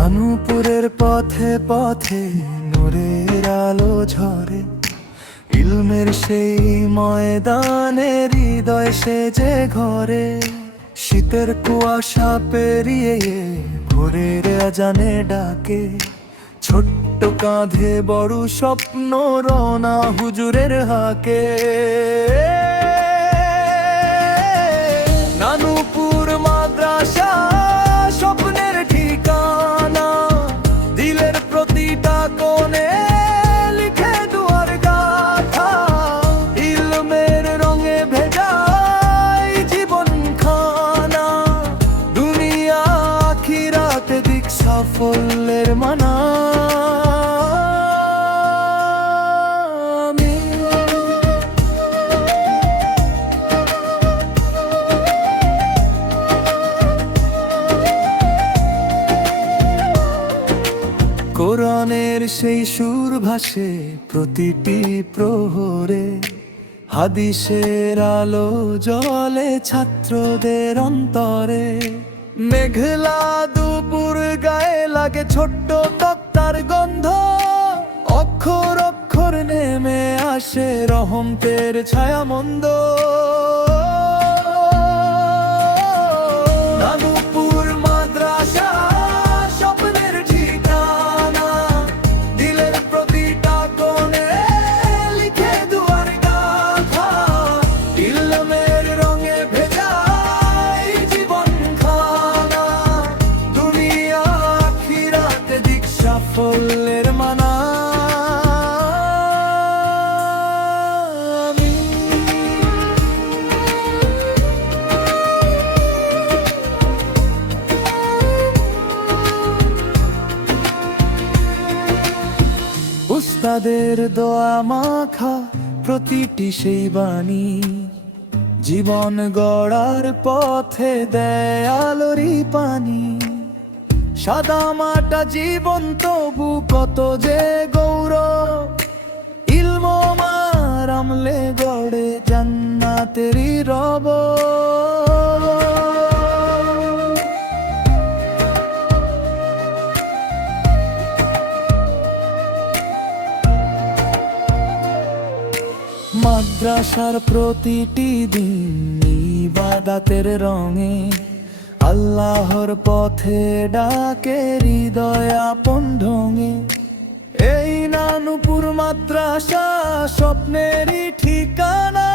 নানুপুরের পথে পথে নূরের আলো ঝরে, ইলমের সেই ময়দানে হৃদয় সেজে ঘরে। শীতের কুয়াশা পেরিয়ে ভোরের আজানে ডাকে, ছোট্ট কাঁধে বড় স্বপ্ন রওনা হুজুরের হাকে। নানুপুর মাদ্রাসা স্বপ্নের ঠিকানা, দিলের প্রতিটা কোণে লিখে দুয়ার গাথা। ইলমের রঙে ভেজাই জীবন খানা, দুনিয়া আখিরাতে দিক সাফল্যের মানা। কোরআনের সেই সুর ভাসে প্রতিটি প্রহরে, হাদিসের আলো জ্বলে ছাত্রদের অন্তরে। মেঘলা দুপুর গায়ে লাগে ছোট্ট তক্তার গন্ধ, অক্ষর অক্ষর নেমে আসে রহমতের ছায়া মন্দ। নানুপুর মাদ্রাসা স্বপ্নের ঠিকানা, দিলের প্রতিটা কোণে লিখে দুয়ার গাথা। ইলমের রঙে ভেজাই জীবন খানা, দুনিয়া আখিরাতে দিক সাফল্যের মানা। উস্তাদের দোয়া মাখা প্রতিটি সেই বাণী, জীবন গড়ার পথে দেয় আলোরই পানি। সাদা মাটা জীবন তবু কত যে গৌরব, ইলম মার আমলে গড়ে জান্নাতেরই রব। মাদ্রাসার প্রতিটি দিন ইবাদতের রঙে, আল্লাহর পথে ডাকে হৃদয় আপন ঢঙে। এই নানুপুর মাদ্রাসা স্বপ্নেরই ঠিকানা,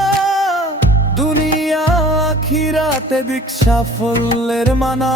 দুনিয়া আখিরাতে দিক সাফল্যের মানা।